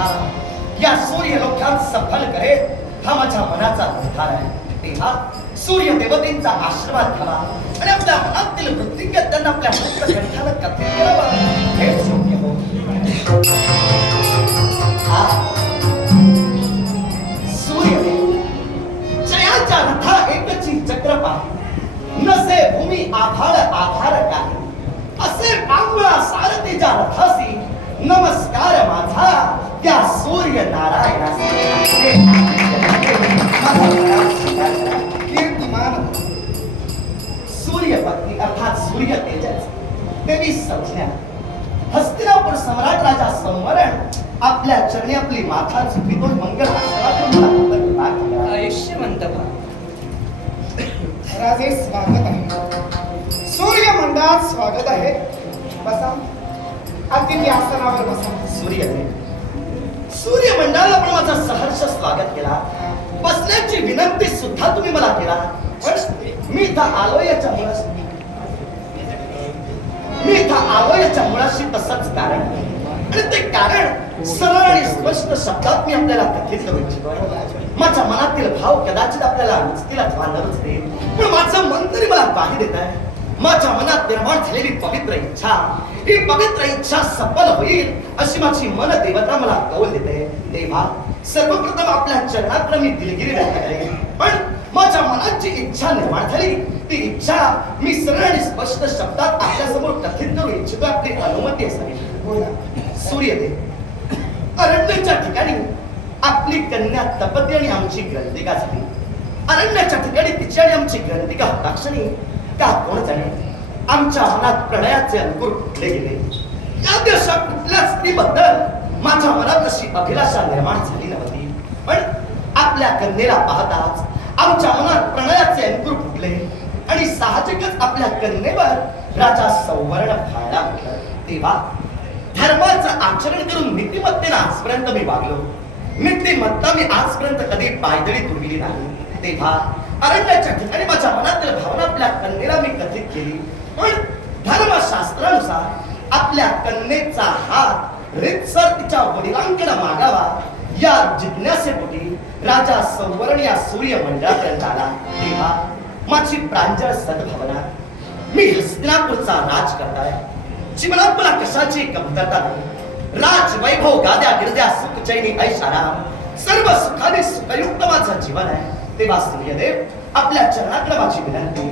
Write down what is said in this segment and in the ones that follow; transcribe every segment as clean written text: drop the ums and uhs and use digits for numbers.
इच्छा या सूर्य लोकात सफल करे हा माझ्या मनाचा निर्धार आहे. तेव्हा सूर्य देवतेंचा आशीर्वाद घ्यावा आणि आपल्या मनातील वृत्तीगत त्यांना आपल्या कंठाला कथित करावा हेच योग्य हो. सूर्यदेव जयाच्या रथा एकची चक्रपा नसे भूमी आभाळ आधार काही असे पांगुळा सारथीच्या रथासी नमस्कार माझा त्या सूर्य नारायणासी. कीर्तिमान सूर्य पत्नी अर्थात सूर्य तेजस देवी संज्ञा हस्तिनापुर सम्राट राजा संवरण आपल्या चरणी आपली माथा झुकवितो मंगल आशीर्वाद आयुष्यवंत राजे स्वागत आहे. सूर्य मंडळात स्वागत आहे. बसा. अतिथी आसनावर बसा. सूर्य मंडळाला पण माझं सहर्ष स्वागत केला. बसण्याची विनंती सुद्धा तुम्ही मला केला. पण मी इथं आलोय याच्या मुळाशी तसंच कारण आणि ते कारण सरळ आणि स्पष्ट शब्दात मी आपल्याला कथित करू इच्छितो. माझ्या मनातील भाव कदाचित आपल्याला नुसतीलाच वाढणारच नाही, पण माझं मन तरी मला ग्वाही देत आहे. माझ्या मनात निर्माण झालेली पवित्र इच्छा, ही पवित्र इच्छा सफल होईल अशी माझी मन देवता मला कौल देते. तेव्हा सर्वप्रथम आपल्या चरणात मी दिलगिरी व्यक्त करेन. पण माझ्या मनात जी इच्छा निर्माण झाली ती इच्छा मी सरळ आणि स्पष्ट शब्दात आपल्या समोर कथित करू इच्छितो. आपली अनुमती असावी. सूर्यदेव अरण्याच्या ठिकाणी आपली कन्या तपती आणि आमची ग्रंथिका झाली. अरण्याच्या ठिकाणी तिची आणि आमची ग्रंथिका होताक्षणी का कोण जाणे आमच्या मनात प्रणयाचे अंकुर फुटले गेले. या दिवसा कुठल्या स्त्रीबद्दल माझ्या मनात अशी अभिलाषा निर्माण झाली नव्हती, पण आपल्या कन्येला पाहताच आमच्या मनात प्रणयाचे अंकुर फुटले आणि साहजिकच आपल्या कन्येवर राजा संवरण फाळला होता. तेव्हा धर्माचं आचरण करून नीतिमत्तेने आजपर्यंत मी वागलो. नीतिमत्ता मी आजपर्यंत कधी पायदळी तुडविली नाही. तेव्हा अरण्याच्या ठिकाणी माझ्या मनातील भावना आपल्या कन्येला मी कथित केली. पण धर्मशास्त्रानुसार आपल्या कन्येचा हात रितसर तिच्या वडिलांकडे मागावा या जिज्ञासेपोटी राजा संवरण या सूर्य मंडळापर्यंत आला. तेव्हा माझी प्रांजळ सद्भावना मी हस्तिनापूरचा राज करताय. जीवनात मला कशाची कमतरता नाही. राज वैभव गाद्या गिरद्या सुख चैनी ऐशाराम सर्व सुखाने सुखयुक्त माझं जीवन आहे. तेव्हा सूर्यदेव आपल्या चरणाकडे माझी विनंती.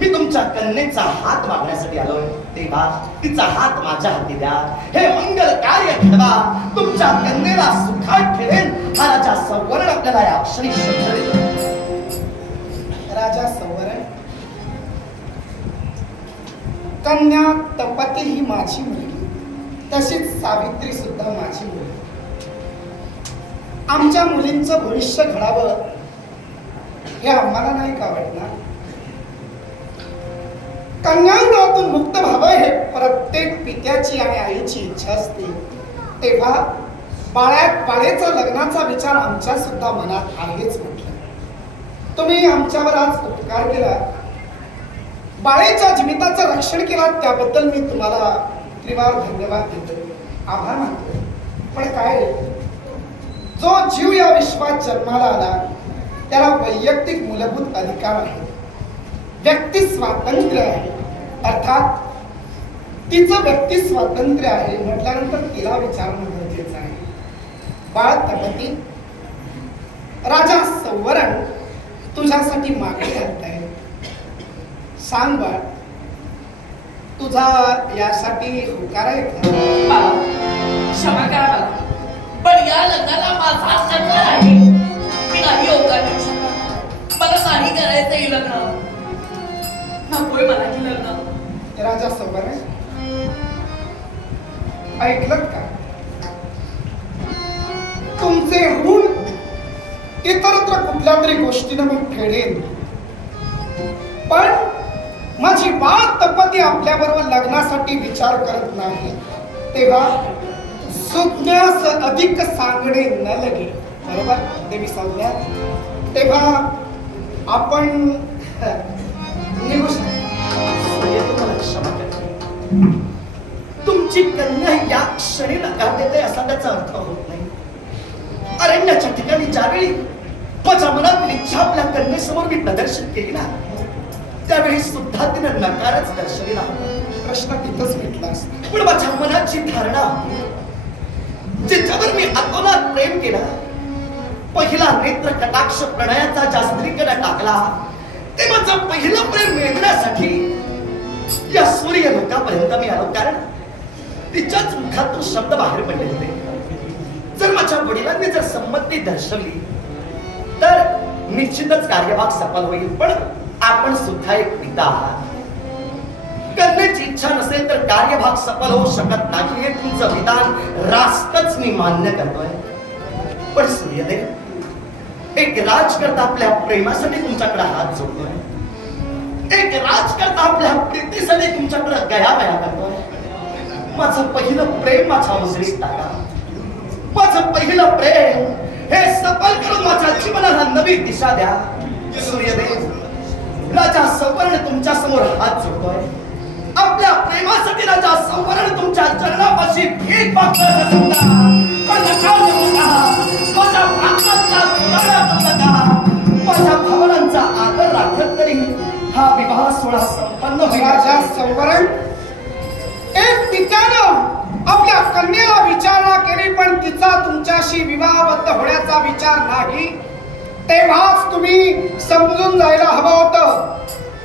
मी तुमच्या कन्येचा हात मागण्यासाठी आलोय. तेव्हा तिचा हात माझ्या हाती द्या. हे मंगल कार्य घडवा. तुमच्या कन्येला सुखात ठेवेन हा राजा संवरण आपल्याला या अक्षरी शब्द देतो. राजा संवरण, कन्या तपती ही माझी मुलगी, तशीच सावित्री सुद्धा माझी मुलगी. आमच्या मुलींचं भविष्य घडावं हे आम्हाला नाही का वाटणार? कन्यादानातून मुक्त व्हावं हे प्रत्येक पित्याची आणि आईची इच्छा असते. तेव्हा बाळेचा लग्नाचा विचार आमच्या सुद्धा मनात आहेच म्हटलं. तुम्ही आमच्यावर आज उपकार केला, बाळेच्या जीविताचं रक्षण केलं, त्याबद्दल मी तुम्हाला त्रिवार धन्यवाद देतो, आभार मानतो. पण काय, जो जीव या विश्वात जन्माला आला त्याला वैयक्तिक मूलभूत अधिकार आहे, व्यक्ती स्वातंत्र्य आहे. अर्थात तिचं व्यक्ती स्वातंत्र्य आहे म्हटल्यानंतर तिला विचारणं गरजेचं आहे. बाळ तपती, राजा संवरण तुझ्यासाठी मागे घालत आहे. सांग बाळ, तुझा यासाठी होकार आहे का? क्षमा करा मला, पण या लग्नाला माझा संकार आहे. मी नाही होकार देऊ शकत. मला नाही करायचं हे लग्न. नकोय मला हे लग्न. राजा संवरण, ऐकलं का? तुमचे ऋण इतरत्र कुठल्या तरी गोष्टीनं मी फेडेन, पण माझी बाळ तपती आपल्या बरोबर लग्नासाठी विचार करत नाही. तेव्हा सुज्ञास अधिक सांगणे न लगे. बरोबर देवी संज्ञा? तेव्हा आपण निघू शकतो. क्षमा करा. तुमची कन्या या क्षणी नकार देते असा त्याचा अर्थ होत नाही. अरण्याच्या ठिकाणी ज्यावेळी माझ्या मनातील इच्छा आपल्या कन्येसमोर मी प्रदर्शित केली ना, त्यावेळी सुद्धा तिनं नकारच दर्शविला. प्रश्न तिथंच मिटला असता. पण माझ्या मनाची धारणा होती, जिच्यावर मी अतोनात प्रेम केला, पहिला नेत्र कटाक्ष प्रणयाचा ज्या स्त्रीकडे टाकला, ते माझं पहिलं प्रेम मिळवण्यासाठी या सूर्य लोकापर्यंत मी आलो. कारण तिच्याच मुखातून शब्द बाहेर पडले होते. जर माझ्या वडिलांनी जर संमती दर्शवली तर निश्चितच कार्यभाग सफल होईल. पण आपण सुद्धा एक पिता आहात. करण्याची इच्छा नसेल तर कार्यभाग सफल होऊ शकत नाही, हे तुमचं विधान रास्तच मी मान्य करतोय. पण सूर्यदेव, एक राजकर्ता आपल्या प्रेमासाठी तुमच्याकडे हात जोडतोय. एक राजकर्ता आपल्या प्रीतीसाठी तुमच्याकडे गयावया करतोय. माझं पहिलं प्रेम माझ्या उजळीत टाका. माझं पहिलं प्रेम हे सफल करून माझ्या जीवनाला नवी दिशा द्या. सूर्यदेव, राजा सौवर्ण तुमच्या समोर हात जोडतोय. आपल्या प्रेमासाठी राजा सौवर्ण तुमच्या चरणापाशी भीक मागतोय. पण नका देऊ नका. माझ्या भावनांचा तुलना करू नका. माझ्या भावनांचा आदर राखत तरी हा विवाह सोहळा संपन्न होईल. राजा सौवर्ण, एक पित्यानं आपल्या कन्येला विचारणा केली, पण तिचा तुमच्याशी विवाहबद्ध होण्याचा विचार नाही. तेव्हाच तुम्ही समजून जायला हवं होतं.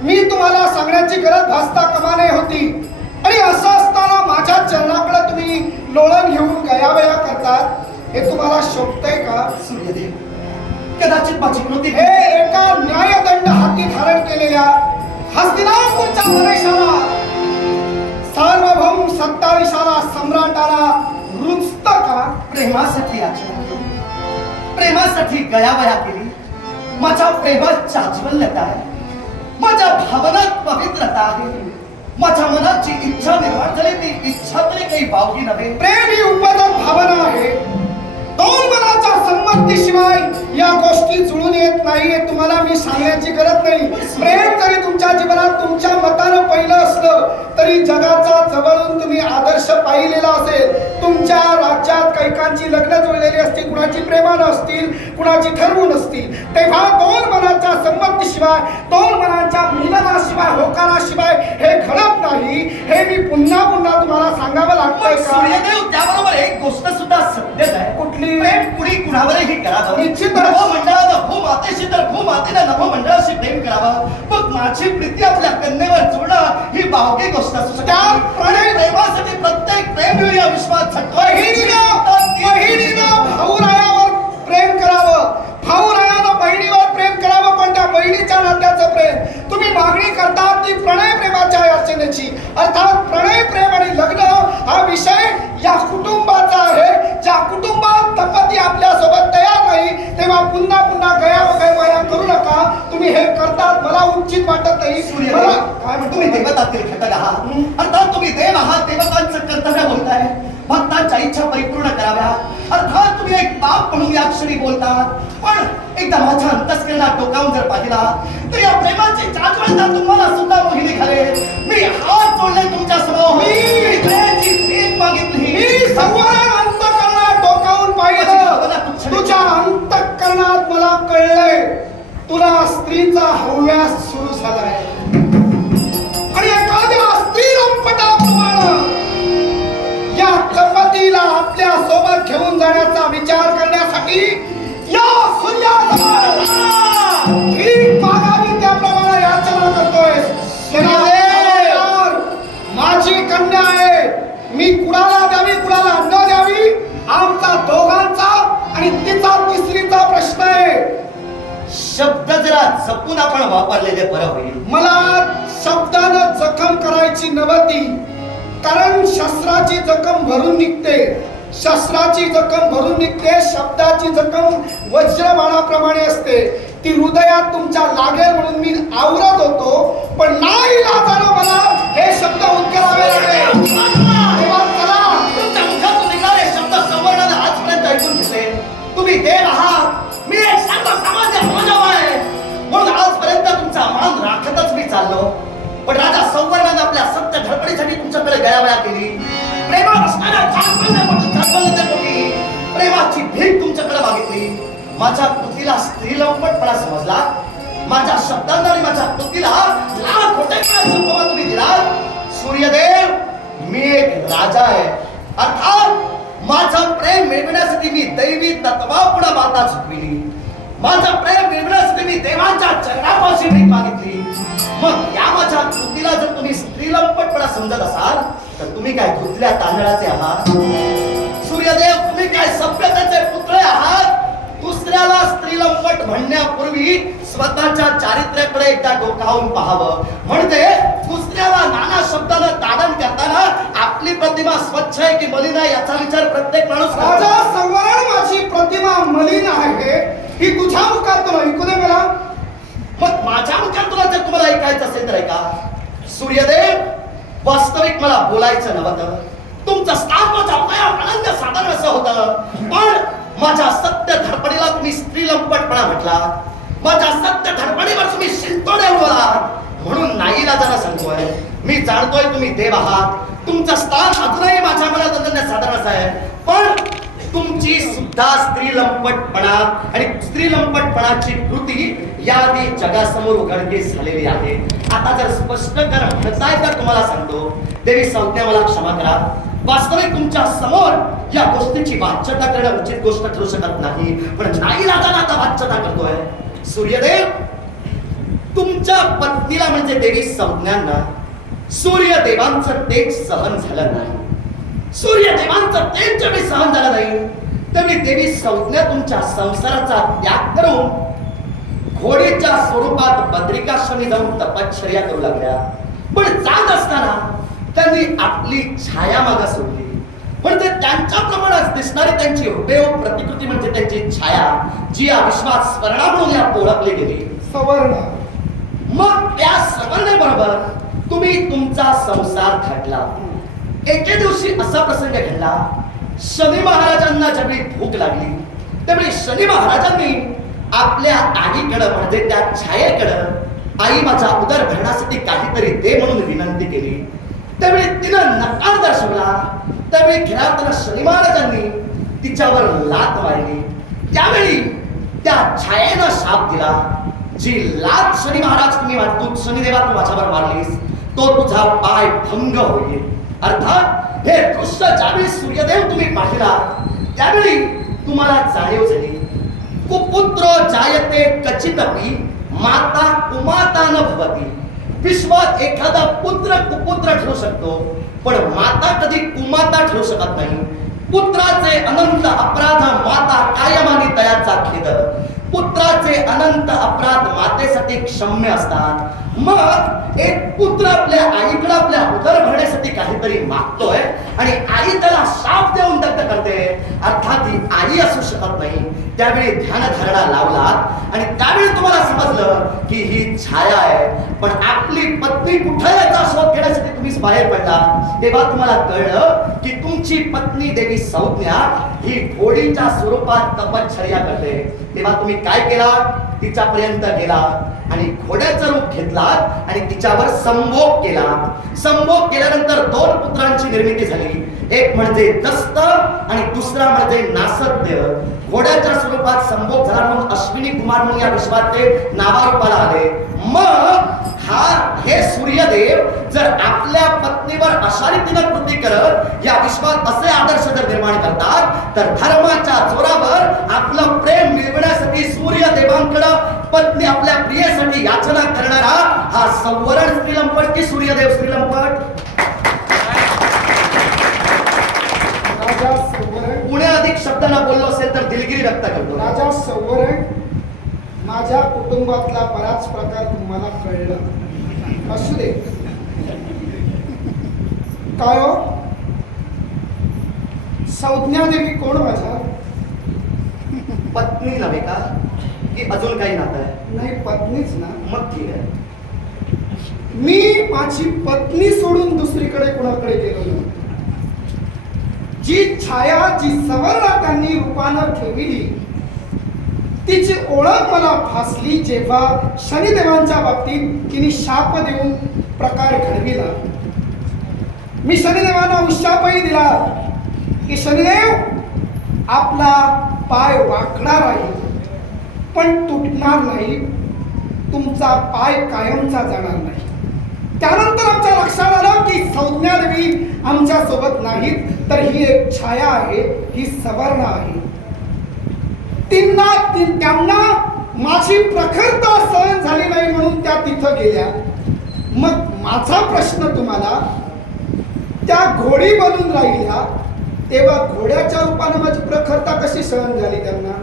मी तुम्हाला सांगण्याची गरज भासता कामा नये होती. आणि असं असताना माझ्या चरणाकडे तुम्ही लोळण घेऊन गयावया करतात, हे तुम्हाला शोभतंय का? सूर्यदेव, कदाचित माझी कृती हे एका न्यायदंड हाती धारण केलेल्या हस्तिनापूरच्या नरेशाला, सार्वभौम सत्ताधीशाला, सम्राटाला रुचत का? प्रेमासाठी याचना केली, प्रेमासाठी गयावया केली. माझ्या प्रेमात चाचवल्यता आहे, माझ्या भावनात पवित्रता आहे. माझ्या मनाची इच्छा निर्माण झाली, ती इच्छा तरी काही वावगी नव्हे. प्रेम ही उपजत भावना आहे. दोन मनाच्या संमतीशिवाय या गोष्टी जुळून येत नाही, हे तुम्हाला मी सांगण्याची गरज नाही. प्रेम जरी तुमच्या जीवनात तुमच्या मतानं पहिलं असलं तरी जगाचा जवळून तुम्ही आदर्श पाहिलेला असेल. तुमच्या राज्यात कैकांची लग्न जुळलेली असतील, कुणाची प्रेमानं असतील, कुणाची ठरवून असतील. तेव्हा दोन मनाच्या संमतीशिवाय, दोन मनाच्या मिलनाशिवाय, होकाराशिवाय हे घडत नाही. हे मी पुन्हा पुन्हा तुम्हाला सांगावं लागतंय का? सूर्यदेव, त्याबरोबर एक गोष्ट सुद्धा सत्यच आहे. कुठली? प्रेम कुणी कुणावरही करावं. निश्चितच. नभोमंडळानं भूमातेशी तर भूमातेनं नभोमंडळाशी प्रेम करावं. मग माझी प्रीती आपल्या कन्येवर जोडणं ही बावगी गोष्ट असू शकते. प्रेमासाठी प्रत्येक प्रेमवीर या विश्वात झटतोय. बहिणीनं भाऊरायावर प्रेम करावं, भाऊरायानं बहिणीवर प्रेम करावं. पण त्या बहिणीच्या नात्याचं प्रेम तुम्ही मागणी करतात ती प्रणय प्रेमाच्या याचनेची. अर्थात प्रणय प्रेम आणि लग्न हा विषय या कुटुंबाचा आहे. ज्या कुटुंबात दंपती आपल्या सोबत तयार नाही, तेव्हा पुन्हा पुन्हा गया करू नका. तुम्ही हे करतात मला उचित वाटत नाही. सूर्यदेव, काय म्हणतो, तुम्ही देवतातील घटक आहात. अर्थात तुम्ही देव आहात. देवतांचं कर्तव्य बोलताय, भक्तांच्या इच्छा परिपूर्ण कराव्या. अर्थात तुम्ही एक बाप म्हणून या क्षणी बोलतात. पण एकदा माझ्या अंतस्करणात डोकावून जर पाहिला तर या प्रेमाची जागवणता तुम्हाला सुद्धा मोहिनी घालेल. मी हात जोडले तुमच्या समोर, मी प्रेमाची भीक मागितली. मी सगळ्या अंतःकरणात डोकावून पाहिलं, तुझ्या अंतःकरणात मला कळलंय तुला स्त्रीचा हव्यास सुरू झालाय. आणि एखाद्या स्त्री रंपटाप्रमाणे या दंपतीला आपल्या सोबत घेऊन जाण्याचा विचार करण्यासाठी या सूर्याजवळ भीक मागावी त्याप्रमाणे याचना करतोय. माझी कन्या आहे, मी कुणाला द्यावी कुणाला न द्यावी आमचा दोघांचा आणि तिचा तिसरीचा प्रश्न आहे. शब्द जरा जपून आपण वापरलेले बरं होईल. मला शब्दानं जखम करायची नव्हती, कारण शस्त्राची जखम भरून निघते. शस्त्राची जखम भरून निघते, शब्दाची जखम वज्रबाणाप्रमाणे असते. ती हृदयात तुमच्या लागेल म्हणून मी आवरत होतो, पण नाही लाजानं मला हे शब्द उच्चारावे लागले. तेव्हा चला, तुमच्या मुखातून निघणारे शब्द सौवर्णानं आजपर्यंत ऐकून घेतले. तुम्ही देव आहात, मी एक सर्वसामान्य मानव आहे. म्हणून आजपर्यंत तुमचा मान राखतच मी चाललो. पण राजा सौवर्णानं आपल्या सत्य धडपडीसाठी तुमच्याकडे गयावया केली. प्रेमात असणाऱ्या चाचपल्यापोटी प्रेमाची भीक तुमच्याकडे मागितली. माझ्या कृतीला स्त्रीलंपटपणा समजला, माझ्या शब्दांना आणि माझ्या कृतीला लाख खोटेपणाचा उपमा तुम्ही दिलात. सूर्यदेव, मी एक राजा आहे, अर्थात माझं प्रेम मिळवण्यासाठी मी दैवी तत्वापुढे माता झुकविली. माझं प्रेम मिळवण्यासाठी मी देवांच्या चरणापाशी भीक मागितली. मग या माझ्या कृतीला जर तुम्ही स्त्रीलंपटपणा समजत असाल तर तुम्ही काय धुतल्या तांदळाचे आहात? सूर्यदेव, तुम्ही काय सभ्यतेचे पुतळे आहात? दुसऱ्याला स्त्रीलंपट म्हणण्यापूर्वी स्वतःच्या चारित्र्याकडे एकदा डोकावून पाहावं, म्हणजे दुसऱ्याला नाना शब्दानं ताडण करताना आपली प्रतिमा स्वच्छ आहे की मलिन आहे याचा विचार प्रत्येक माणूस करतो. राजा संवरण, माझी प्रतिमा मलिन आहे ही तुझ्या मुखातून ऐकू दे मला. मग माझ्या मुखातून जर तुम्हाला ऐकायचं असेल तर ऐका. सूर्यदेव, वास्तविक मला बोलायचं नव्हतं. तुमचं स्थान माझ्या उदयात अनंत साधारण असं होतं, पण माझ्या सत्य धडपडीला तुम्ही स्त्रीलंपटपणा म्हटला. माझ्या सत्य धडपडीवर तुम्ही शिंतोडे उडवलात. म्हणून नाईलाजानं सांगतोय, मी जाणतोय तुम्ही देव आहात. तुमचं स्थान अजूनही माझ्या मनात अनन्य साधारण आहे, पण तुमची सुद्धा स्त्रीलंपटपणा आणि स्त्रीलंपटपणाची कृती याआधी जगासमोर उघडकीस झालेली आहे. आता जर स्पष्ट कर म्हणताय तर तुम्हाला सांगतो, देवी संज्ञा, मला क्षमा करा. वास्तविक तुमच्या समोर या गोष्टीची वाच्यता करणं उचित गोष्ट ठरू शकत नाही, पण नाईलाजानं आता वाच्यता करतोय. सूर्यदेव, तुमच्या पत्नीला म्हणजे देवी संज्ञांना सूर्यदेवांचं तेज सहन झालं नाही. सूर्यदेवांचं तेज जेवढी सहन झालं नाही तेवढी देवी संज्ञा तुमच्या संसाराचा त्याग करून घोडीच्या स्वरूपात बद्रिकाश्रमी जाऊन तपश्चर्या करू लागल्या. पण जात असताना त्यांनी आपली छाया मागे सोडली, म्हणजे त्यांच्या प्रमाणात दिसणारी त्यांची हुबेहूब प्रतिकृती म्हणजे त्यांची छाया, जी या विश्वात स्वर्णा म्हणून या ओळखली गेली. सवर्ण. मग त्या सवर्णेबरोबर तुम्ही तुमचा संसार थाटला. एके दिवशी असा प्रसंग घडला, शनी महाराजांना ज्यावेळी भूक लागली त्यावेळी शनी महाराजांनी आपल्या आईकडं म्हणजे त्या छायेकडं, आई माझ्या उदर भरण्यासाठी काहीतरी दे म्हणून विनंती केली. त्यावेळी तिनं नकार दर्शवला. त्यावेळी खेळाताना शनी महाराजांनी तिच्यावर लात मारली. त्यावेळी त्या छायेनं शाप दिला, जी लात शनी महाराज तुम्ही तू शनिदेवा तू माझ्यावर मारलीस तो तुझा पाय भंग होईल. अर्थात हे दृश्य ज्यावेळी सूर्यदेव तुम्ही पाहिला त्यावेळी तुम्हाला जाणीव झाली, कुपुत्र जायते कचितपि माता कुमाता न भवती. विश्वात एखादा पुत्र कुपुत्र ठरू शकतो, पण माता कधी कुमाता ठरू शकत नाही. पुत्राचे अनंत अपराध माता कायमानी तयाचा खेद. पुत्राचे अनंत अपराध मातेसाठी क्षम्य असतात. मग एक पुत्र आपल्या आईकडे आपल्या उदर भरण्यासाठी काहीतरी मागतोय आणि आई त्याला शाप देऊन दत्त करते, अर्थात ही आई असू शकत नाही. त्यावेळी ध्यानधारणा लावलात आणि त्यावेळी तुम्हाला समजलं की ही छाया आहे, पण आपली पत्नी कुठे याचा शोध घेण्यासाठी तुम्ही बाहेर पडला. तेव्हा तुम्हाला कळलं की तुमची पत्नी देवी संज्ञा ही घोडीच्या स्वरूपात तपश्चर्या करते. तेव्हा तुम्ही काय केला, तिच्यापर्यंत गेला आणि घोड्याचं रूप घेतलात आणि तिच्यावर संभोग केला. संभोग केल्यानंतर दोन पुत्रांची निर्मिती झाली, एक म्हणजे दस्त आणि दुसरा म्हणजे नासत्य. घोड्याच्या स्वरूपात संभोग झाला म्हणून अश्विनी कुमार म्हणून या विश्वात ते नावारूपाला आले. मग हे सूर्यदेव जर आपल्या पत्नीवर अशा रीतीनं कृती करत या विश्वात असे आदर्श जर निर्माण करतात, तर धर्माच्या जोरावर आपलं प्रेम मिळवण्यासाठी सूर्यदेवांकडे पत्नी आपल्या प्रियेसाठी याचना करणारा हा संवरण स्त्रीलंपट की सूर्यदेव स्त्रीलंपट? राजा संवरण. पुणे अधिक शब्दांना बोललो असेल तर दिलगिरी व्यक्त करतो. राजा संवरण, माझ्या कुटुंबातला बराच प्रकार तुम्हाला कळलं. असू दे. काय हो, संज्ञा देवी कोण माझ्या? पत्नी नव्हे का की अजून काही नातं आहे? नाही, पत्नीच ना. मग ठीक आहे. मी माझी पत्नी सोडून दुसरीकडे कोणाकडे गेलो नाही. जी छाया, जी सवर्ण त्यांनी रूपानं ठेवली, तिची ओळख मला भासली जेव्हा शनिदेवांच्या बाबतीत तिने शाप देऊन प्रकार घडविला. मी शनिदेवांना उशापही दिला की शनिदेव, आपला पाय वाकणार आहे पण तुटणार नाही, तुमचा पाय कायमचा जाणार नाही. त्यानंतर आमच्या लक्षात आलं की संज्ञादेवी आमच्या सोबत नाहीत, तर ही एक छाया आहे, ही सवर्ण आहे. त्यांना माझी प्रखरता सहन झाली नाही म्हणून त्या तिथं गेल्या. मग माझा प्रश्न तुम्हाला, त्या घोडी बनून राहिल्या तेव्हा घोड्याच्या रूपाने माझी प्रखरता कशी सहन झाली त्यांना?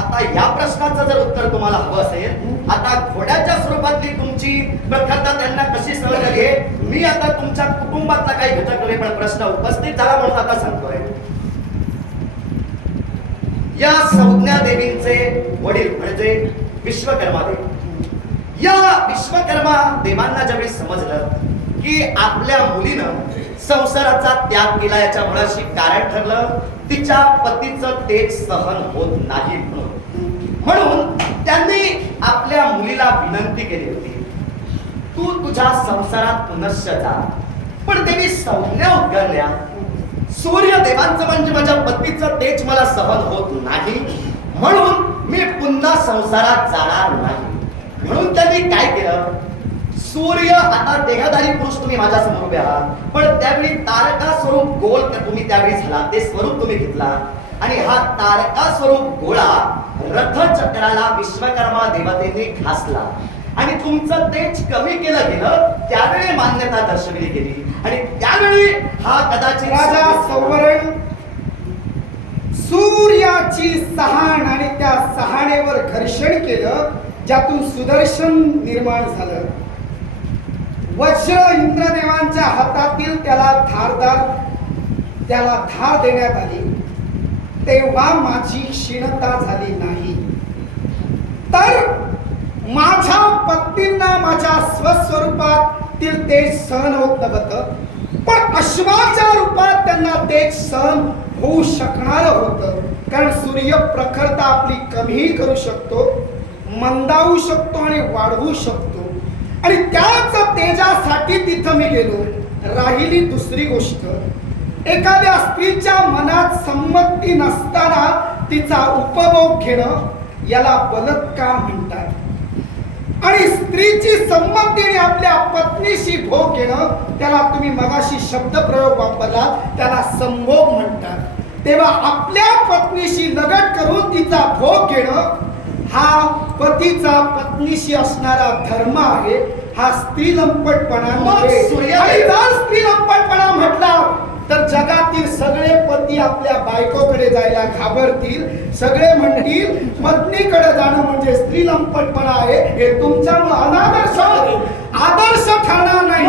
आता या प्रश्नाचं जर उत्तर तुम्हाला हवं असेल, आता घोड्याच्या स्वरूपातली तुमची प्रखरता त्यांना कशी सहन झाली आहे, मी आता तुमच्या कुटुंबातला काही घटक नव्हे, पण प्रश्न उपस्थित झाला म्हणून आता सांगतोय. या संज्ञा देवींचे वडील म्हणजे विश्वकर्मा देव, या विश्वकर्मा देवांना ज्यावेळी समजलं की आपल्या मुलीनं संसाराचा त्याग केला, याच्या मुळाशी कारण ठरलं तिच्या पतीचं तेज सहन होत नाही म्हणून त्यांनी आपल्या मुलीला विनंती केली होती, तू तुझ्या संसारात पुनश्च जा. पण देवी संज्ञा उद्गारल्या, सूर्य देवांचं म्हणजे माझ्या पतीचं तेज मला सहन होत नाही म्हणून मी पुन्हा संसारात जाणार नाही. म्हणून त्यांनी काय केलं, सूर्य आता देहधारी पुरुष तुम्ही माझ्या समोर उभे आहात, पण त्यावेळी तारका स्वरूप गोल तुम्ही त्यावेळी झाला, ते स्वरूप तुम्ही घेतला आणि हा तारका स्वरूप गोळा रथचक्राला विश्वकर्मा देवतेने घासला आणि तुमचं तेज कमी केलं गेलं. त्यावेळी मान्यता दर्शवली गेली आणि त्यावेळी हा कदाचित राजा सौवर्ण सूर्याची सहाण आणि त्या सहाणेवर घर्षण केलं, ज्यातून सुदर्शन निर्माण झालं. वज्र इंद्रदेवांच्या हातातील त्याला धार देण्यात आली, तेव्हा माझी क्षीणता झाली नाही. तर माझ्या पत्नींना माझ्या स्वस्वरूपातील तेज सहन होत नव्हतं, पण अश्वाच्या रूपात त्यांना तेज सहन होऊ शकणार होतं. कारण सूर्य प्रखरता आपली कमीही करू शकतो, मंदावू शकतो आणि वाढवू शकतो. आणि त्याच तेजासाठी तिथं मी गेलो. राहिली दुसरी गोष्ट, एखाद्या स्त्रीच्या मनात संमती नसताना तिचा उपभोग घेणं याला बलात्कार म्हणतात. आणि स्त्रीची संमतीने आपल्या पत्नीशी भोग घेणं त्याला तुम्ही मगाशी शब्दप्रयोग वापरला, त्याला संभोग म्हणतात. तेव्हा आपल्या पत्नीशी लगट करून तिचा भोग घेणं हा पतीचा पत्नीशी असणारा धर्म आहे, हा स्त्रीलंपटपणा नव्हे. आणि जर स्त्रीलंपटपणा म्हटला तर जगातील सगळे पती आपल्या बायकोकडे जायला घाबरतील. सगळे म्हणतील पत्नीकडे जाणं म्हणजे स्त्रीलंपटपणा आहे. हे तुमच्यामुळे आदर्श ठरणार नाही.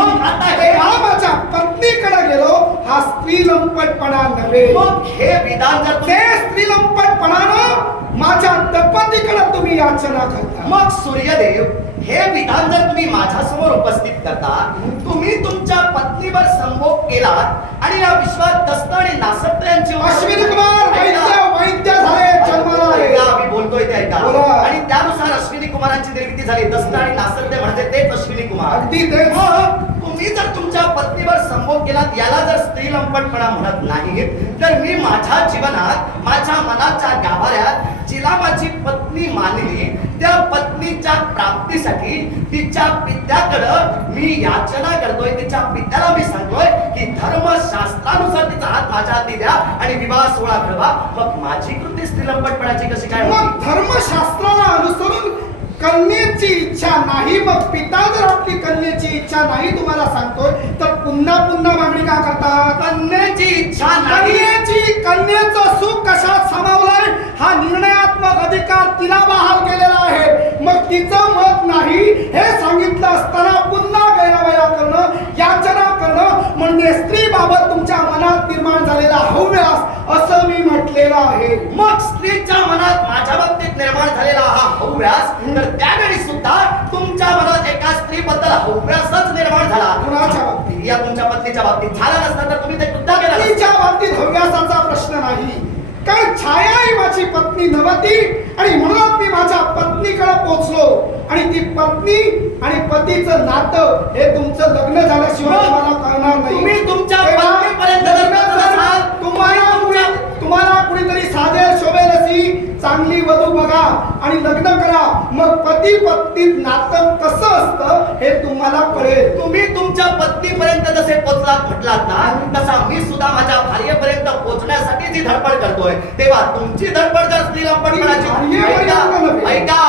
तेव्हा माझ्या पत्नीकडे गेलो, हा स्त्रीलंपटपणा नव्हे. मग हे विधान जर ते स्त्रीलंपटपणानं माझ्या पतीकडे तुम्ही याचना करता. मग सूर्यदेव हे विधान जर तुम्ही माझ्या समोर उपस्थित करता, तुम्ही तुमच्या पत्नीवर संभोग केलात आणि या विश्वात दस्त आणि नासत्त यांची अश्विनी कुमार वैद्य झाले, जन्माला आले. मी बोलतोय ते ऐका. आणि त्यानुसार अश्विनी कुमारांची निर्मिती झाली. दस्त आणि नासत्य म्हणजे तेच अश्विनी कुमार. अगदी तेच. तुम्ही जर तुमच्या पत्नीवर संभोग केलात, याला जर स्त्रीलंपटपणा म्हणत नाही, तर मी माझ्या जीवनात माझ्या मनाच्या गाभाऱ्यात जिला माझी पत्नी मानली त्या पत्नीच्या प्राप्तीसाठी तिच्या पित्याकडं मी याचना करतोय. तिच्या पित्याला मी सांगतोय की धर्मशास्त्रानुसार तिचा हात माझ्या हाती द्या आणि विवाह सोहळा ठरवा. मग माझी कृती स्त्रीलंपटपणाची कशी काय? मग धर्मशास्त्राला अनुसरून कन्येची इच्छा नाही, मग पिता जर आपली कन्येची इच्छा नाही तुम्हाला सांगतोय, तर पुन्हा पुन्हा मागणी का करतात? कन्येची इच्छा नाही. कन्येचं सुख कशात सामावलंय हा निर्णयात्मक अधिकार तिला बहाल केलेला आहे. मग तिचं मत नाही हे सांगितलं असताना पुन्हा गैरवया करणं, याचना करणं म्हणजे स्त्रीबाबत तुमच्या मनात निर्माण झालेला हव्यास असं मी म्हटलेलं आहे. मग स्त्रीच्या मनात माझ्या बाबतीत निर्माण झालेला हा हव्यास, तर त्यावेळी सुद्धा तुमच्या मनात एका स्त्रीबद्दल हव्यासच निर्माण झाला. कुणाच्या बाबतीत? या तुमच्या पत्नीच्या बाबतीत झाला नसता तर तुम्ही ते कृत्य केलं. तिच्या बाबतीत हव्यासाचा प्रश्न नाही. काय छाया ही माझी पत्नी नव्हती आणि म्हणून मी माझ्या पत्नीकडे पोहोचलो. आणि ती पत्नी आणि पतीचं नातं हे तुमचं लग्न झाल्याशिवाय मला कळणार नाही. तुम्ही तुमच्या पत्नीपर्यंत तुम्हाला कुणीतरी साधेल शोभेल अशी चांगली वधू बघा आणि लग्न करा. मग पती पत्नीत नातं कसं असतं हे तुम्हाला कळेल. तुम्ही तुमच्या पत्नीपर्यंत जसे पोचलात म्हटलात ना, तसा मी सुद्धा माझ्या भार्येपर्यंत पोहोचण्यासाठी जी धडपड करतोय, तेव्हा तुमची धडपड जर स्त्रीलंपटपणाची भार्येपर्यंत नव्हे. ऐका,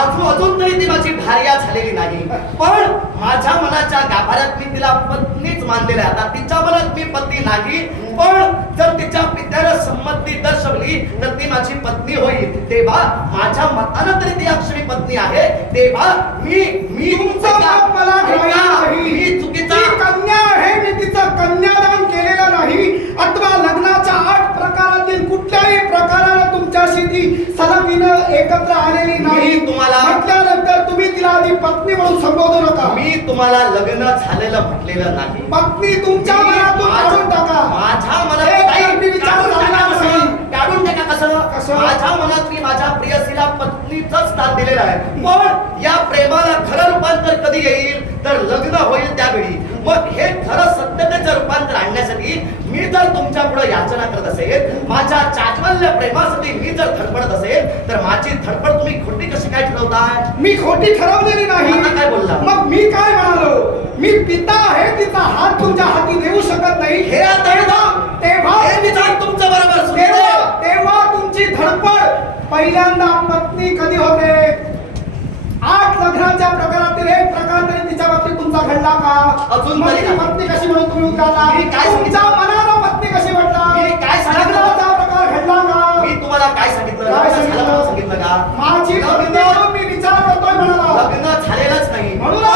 अजून तरी ती माझी भार्या झालेली नाही, पण माझ्या मनाच्या गाभाऱ्यात मी तिला पत्नीच मानलेला आहे. आता तिच्या मनात मी पत्नी नाही, पण जर तिच्या पित्याला संमती दर्शवली तर ती माझी पत्नी होईल. तेव्हा माझ्या मतानं तरी ती अक्षरी पत्नी आहे. तेव्हा मी तुमचा बाप मला ग्राह्य नाही. मी चुकीचा ती कन्या आहे, मी तिचं कन्यादान केलेलं नाही, अथवा लग्नाच्या 8 प्रकारातील कुठल्याही प्रकाराला तुमच्याशी ती सलगीनं एकत्र आलेली नाही. म्हटल्यानंतर तुम्ही तिला आधी पत्नी म्हणून संबोधू नका. मी तुम्हाला लग्न झालेलं म्हटलेलं नाही. पत्नी तुमच्या मनातून काढून टाका. माझ्या मनात एक काही मी विचार काढून झाला टाका नाही. कसं? काढून टाका कसं? कसं? माझ्या मनात मी माझ्या प्रियसीला पत्नीचं स्थान दिलेलं आहे, पण या प्रेमाला खरं रूपांतर कधी येईल तर लग्न होईल त्यावेळी. मग हे खरं सत्यतेचं रूपांतर आणण्यासाठी मी जर तुमच्या पुढे याचना करत असेल, माझ्या चाचवल्य प्रेमासाठी मी जर धडपडत असेल, तर माझी धडपड तुम्ही खोटी कशी काय ठरवताय? मी खोटी ठरवलेली नाही. आता काय बोलला? मग मी काय म्हणालो? मी पिता आहे, तिचा हात तुमच्या हाती देऊ शकत नाही. हे आता तेव्हा हे विचार तुमचं बरोबर सुनील. तेव्हा तुमची धडपड पहिल्यांदा पत्नी कधी होते? 8 लग्नाच्या प्रकारातील एक प्रकार तरी तिच्या बाबतीत तुमचा घडला का? अजून मग तरी ती नाही. पत्नी कशी म्हणून तुम्ही उद्गारला? मी काय सांगितलं? तुमच्या मनाला पत्नी कशी वाटला? मी काय सांगितलं? लग्नाचा प्रकार घडला का? मी तुम्हाला काय सांगितलं? काय लग्न सांगितलं? झालं म्हणून सांगितलं का? माझी पत्नी लग्न म्हणून मी विचार करतोय म्हणाला. लग्न झालेलंच नाही. म्हणून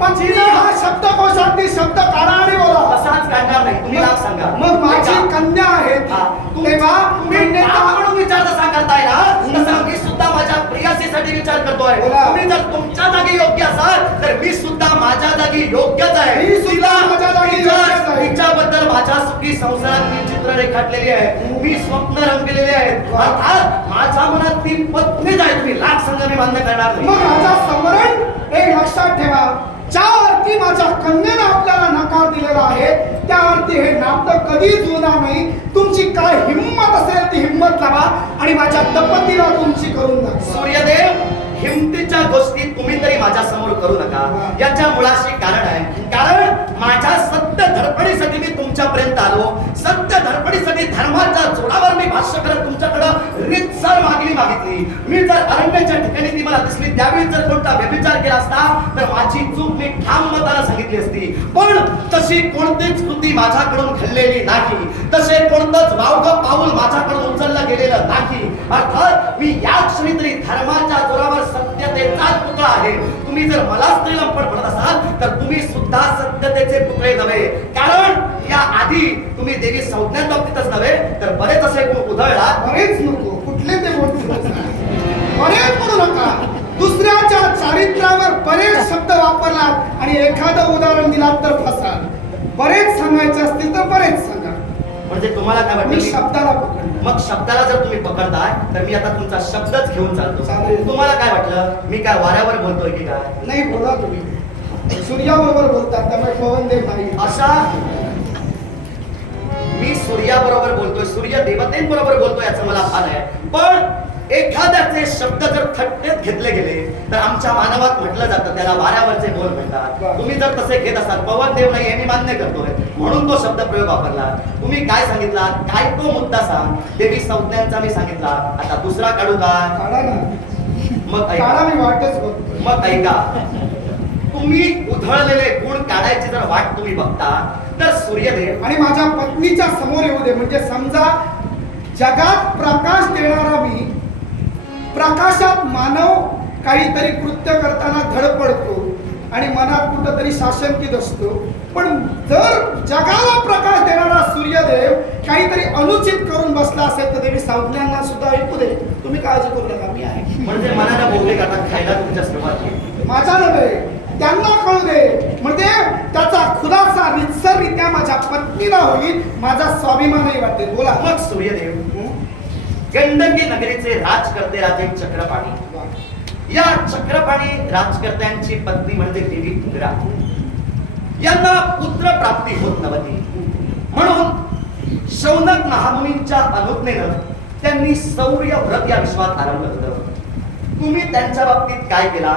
पत्नी हा शब्दकोशातील शब्द काढा आणि बोला. असाच काढणार नाही. तुम्ही नाव सांगा. मग माझी ऐका. कन्या आहे ती. हा. तेव्हा तुम्ही नाव म्हणून विचार जसा करताय ना, तसा मी सुद्धा माझ्या प्रियसीसाठी विचार करतोय. बोला. तुम्ही जर तुमच्या जागी योग्य असाल तर मी सुद्धा माझ्या जागी योग्यच आहे. मी सुद्धा माझ्या जागी योग्यच आहे. तिच्याबद्दल माझ्या सुखी संसारात मी चित्र रेखाटलेली आहे, मी स्वप्न रंगलेली आहेत. अर्थात माझ्या मनात ती पत्नीच आहे. तुम्ही लाख संघ मी मान्य करणार नाही. मग माझा समरण हे लक्षात ठेवा. ज्या अर्थी माझ्या कन्येने आपल्याला नकार दिलेला आहे, त्या अर्थी हे नातं कधीच होणार नाही. तुमची काय हिंमत असेल ती हिंमत लावा आणि माझ्या दपतीला तुमची करून दाखवा. सूर्यदेव, हिमतीच्या गोष्टी तुम्ही तरी माझ्या समोर करू नका. याच्या मुळाशी कारण आहे. कारण माझ्या सत्य धडपडीसाठी मी तुमच्यापर्यंत आलो. सत्य धडपडीसाठी धर्माच्या जोरावर मी भाष्य करत तुमच्याकडे रीतसर मागितली. मी जर अरण्याच्या ठिकाणी ती मला दिसली, त्यावेळी जर कोणता व्यभिचार केला असता तर माझी चूक मी ठाम मताला सांगितली असती. पण तशी कोणतीच कृती माझ्याकडून घडलेली नाही. तसे कोणतंच वावगं पाऊल माझ्याकडून उचललं गेलेलं नाही. अर्थात मी या क्षणी तरी धर्माच्या जोरावर सत्यतेचाच पुतळा आहे. तुम्ही जर मला स्त्रीलंपट म्हणत असाल तर तुम्ही सुद्धा सत्यतेचे पुतळे नव्हे. कारण या आधी तुम्ही देवी संज्ञान बाबतीतच नव्हे तर बरेच असे गुण उधळला. बरेच नको, कुठले ते बोलतो? बरेच म्हणू नका. दुसऱ्याच्या चारित्र्यावर बरेच शब्द वापरलात आणि एखादं उदाहरण दिलात तर फसाल. बरेच सांगायचे असतील तर बरेच सांगा. म्हणजे तुम्हाला काय मी वाटतं? शब्दाला पकडलं. मग शब्दाला जर तुम्ही पकडताय तर मी आता तुमचा शब्दच घेऊन चालतो. चालेल. तुम्हाला काय वाटलं? मी काय वाऱ्यावर बोलतोय की काय? नाही, बोला तुम्ही. सूर्याबरोबर बोलतात, त्यामुळे पवनदेव नाही. अशा मी सूर्याबरोबर बोलतोय, सूर्य देवतेंबरोबर बोलतोय याचं मला भान आहे. पण एखाद्याचे शब्द जर थट्टेत घेतले गेले तर आमच्या मानवात म्हटलं जातं त्याला वाऱ्यावरचे बोल म्हणतात. तुम्ही जर तसे घेत असाल, पवन देव नाही हे मी मान्य करतोय, म्हणून तो शब्द प्रयोग वापरला. तुम्ही काय सांगितला? काय तो मुद्दा सांग. देवी संज्ञांचा मी सांगितला. आता दुसरा काढू का? काढा ना. मग काढा, ऐका. मी वाटच बघतोय. मग ऐका, तुम्ही उधळलेले गुण काढायची जर वाट तुम्ही बघता तर सूर्यदेव आणि माझ्या पत्नीच्या समोर येऊ दे. म्हणजे समजा जगात प्रकाश देणारा मी, प्रकाशात मानव काहीतरी कृत्य करताना धडपडतो आणि मनात कुठंतरी शासनकीत असतो. पण जर जगाला प्रकाश देणारा सूर्यदेव काहीतरी अनुचित करून बसला असेल तर देवी संज्ञांना सुद्धा ऐकू दे. तुम्ही काळजी करू नका, मी आहे. म्हणजे मनाला बोलले करता खायला तुमच्या सुरुवात माझा नव्हे, त्यांना कळू दे. म्हणजे त्याचा खुलासा रितसररित्या माझ्या पत्नीला होईल, माझा स्वाभिमानही वाटेल. बोला. मग सूर्यदेव, गंडकी नगरीचे राजकर्ते राजे चक्रपाणी, या चक्रपाणी राजकर्त्यांची पत्नी म्हणजे देवी इंद्रा. यांना पुत्र प्राप्ती होत नव्हती. म्हणून शौनक महामुनींच्या अनुज्ञेनं त्यांनी सौर्य व्रत या विश्वात आरंभ केलं. तुम्ही त्यांच्या बाबतीत काय केला?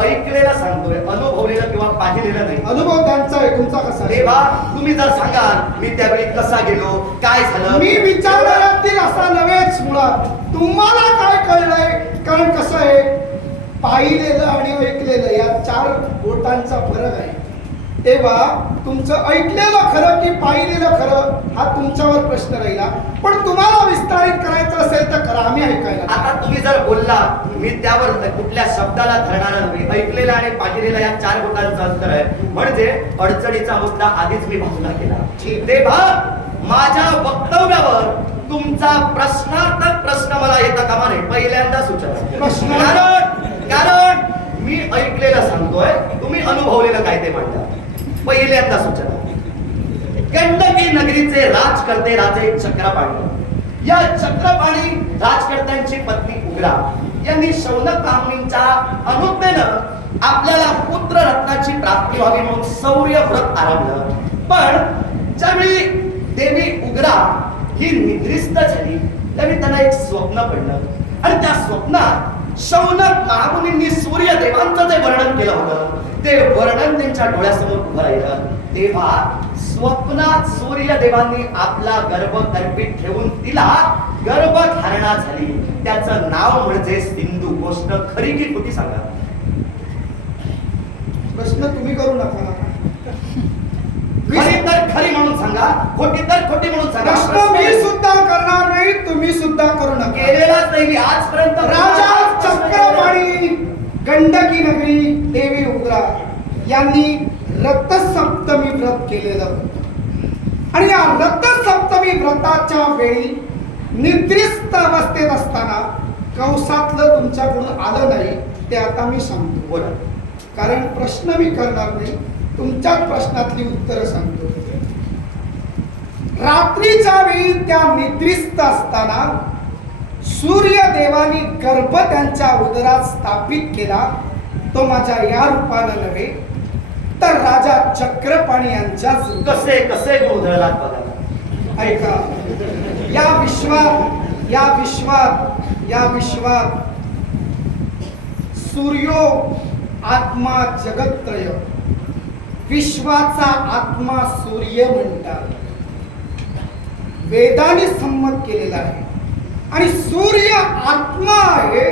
ऐकलेलं सांगतोय, अनुभवलेलं किंवा पाहिलेलं नाही. अनुभव त्यांचा आहे, तुमचा कसा आहे? देवा तुम्ही जर सांगाल मी त्यावेळी कसा गेलो, काय झालं, मी विचारणाऱ्यातील असा नव्हेच मुळात तुम्हाला काय कळलंय. कारण कसं आहे, पाहिलेलं आणि ऐकलेलं या 4 बोटांचा फरक आहे. तेव्हा तुमचं ऐकलेलं खरं की पाहिलेलं खरं हा तुमच्यावर प्रश्न राहिला. पण तुम्हाला विस्तारित करायचं असेल तर करा, आम्ही ऐकायला. आता तुम्ही जर बोलला मी त्यावर कुठल्या शब्दाला धरणार नाही. ऐकलेलं आणि पाहिलेलं या 4 बोटांचं अंतर आहे. म्हणजे अडचणीचा मुद्दा आधीच मी बाजूला केला. तेव्हा माझ्या वक्तव्यावर तुमचा प्रश्नार्थक प्रश्न मला येता कामा नये. पहिल्यांदा सूचना. कारण मी ऐकलेलं सांगतोय, तुम्ही अनुभवलेलं काय ते म्हणता. पहिल्यांदा सूचना. गंडकी नगरीचे राजकर्ते राजे चक्रपाणी, या चक्रपाणी राजकर्त्यांची पत्नी उग्रा यांनी शौनक ब्राह्मणींच्या अनुज्ञेनं आपल्याला पुत्र रत्नाची प्राप्ती व्हावी म्हणून शौर्य व्रत आरंभलं. पण ज्यावेळी देवी उग्रा ही निद्रिस्त झाली त्यावेळी त्यांना एक स्वप्न पडलं आणि त्या स्वप्नात शौनक महामुनींनी सूर्यदेवांचं जे वर्णन केलं होतं ते वर्णन त्यांच्या डोळ्यासमोर उभं राहिलं. तेव्हा स्वप्नात सूर्यदेवांनी आपला गर्भ कर्पित ठेवून तिला गर्भधारणा झाली. त्याचं नाव म्हणजे सिंधू. गोष्ट खरी की खोटी सांगा? प्रश्न तुम्ही करू नका. खरी तर खरी म्हणून सांगा, खोटी तर खोटी म्हणून सांगा. प्रश्न मी सुद्धा करणार नाही, तुम्ही सुद्धा करू नका. केलेलाच नाही आजपर्यंत. राजा चक्रपाणी गंडकी नगरी देवी उग्रा यांनी रथसप्तमी व्रत केलेलं होतं. आणि या रथसप्तमी व्रताच्या वेळी निद्रिस्त अवस्थेत असताना कंसातलं तुमच्याकडून आलं नाही ते आता मी सांगतो. बोला. कारण प्रश्न मी करणार नाही, तुमच्याच प्रश्नातली उत्तरं सांगतो. रात्रीच्या वेळी त्या निद्रिस्त असताना सूर्यदेवानी गर्भ त्यांच्या उदरात स्थापित केला. तो माझ्या या रूपानं नव्हे तर राजा चक्रपाणी यांच्या कसे कसे गोंधळलात बघा. ऐका, या विश्वात सूर्यो आत्मा जगत्त्रय, विश्वाचा आत्मा सूर्य म्हणतात. वेदाने संमत केलेला आहे. आणि सूर्य आत्मा आहे.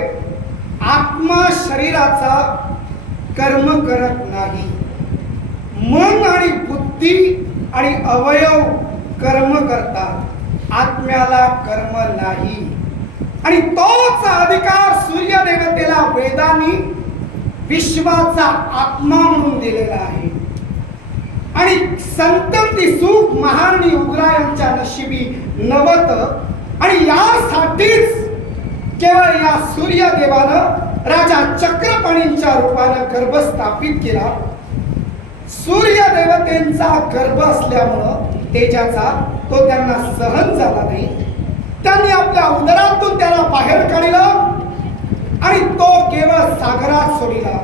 आत्मा शरीराचा कर्म करत नाही. मन आणि बुद्धी आणि अवयव कर्म करतात, आत्म्याला कर्म नाही. आणि तोच अधिकार सूर्यदेवतेला वेदांनी विश्वाचा आत्मा म्हणून दिलेला आहे. आणि संतप्ती सुख महाराणी उग्रा यांच्या नशिबी नवत. आणि यासाठीच केवळ या सूर्यदेवानं राजा चक्रपाणींच्या रूपानं गर्भ स्थापित केला. सूर्यदेवतेंचा गर्भ असल्यामुळं तेजाचा तो त्यांना सहन झाला नाही. त्यांनी आपल्या उदरातून त्याला बाहेर काढलं आणि तो केवळ सागरात सोडिला.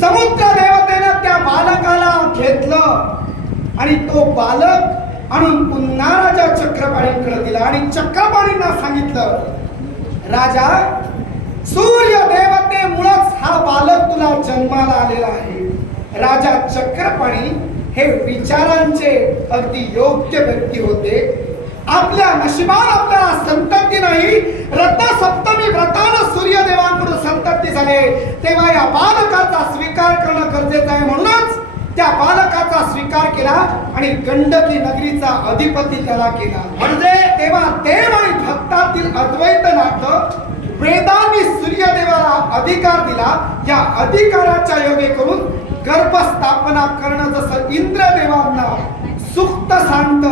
समुद्र देवतेनं त्या बालकाला घेतलं आणि तो बालक आणून पुन्हा राजा चक्रपाणींकडे दिला. आणि चक्रपाणींना सांगितलं, राजा सूर्य देवतेमुळेच हा बालक तुला जन्माला आलेला आहे. राजा चक्रपाणी हे विचारांचे अगदी योग्य व्यक्ती होते. आपल्या नशिबात आपल्याला संतती नाही, रथसप्तमी व्रतानं सूर्यदेवांकडून संतती झाले. तेव्हा या बालकाचा स्वीकार करणं गरजेचं आहे. म्हणूनच त्या बालकाचा स्वीकार केला आणि गंडकी नगरीचा अधिपती त्याला केला. म्हणजे तेव्हा देव आणि भक्तातील अद्वैत नातं वेदांनी सूर्यदेवाला अधिकार दिला. या अधिकाराच्या योगे करून गर्भस्थापना करणं जसं इंद्रदेवांना सुक्त शांत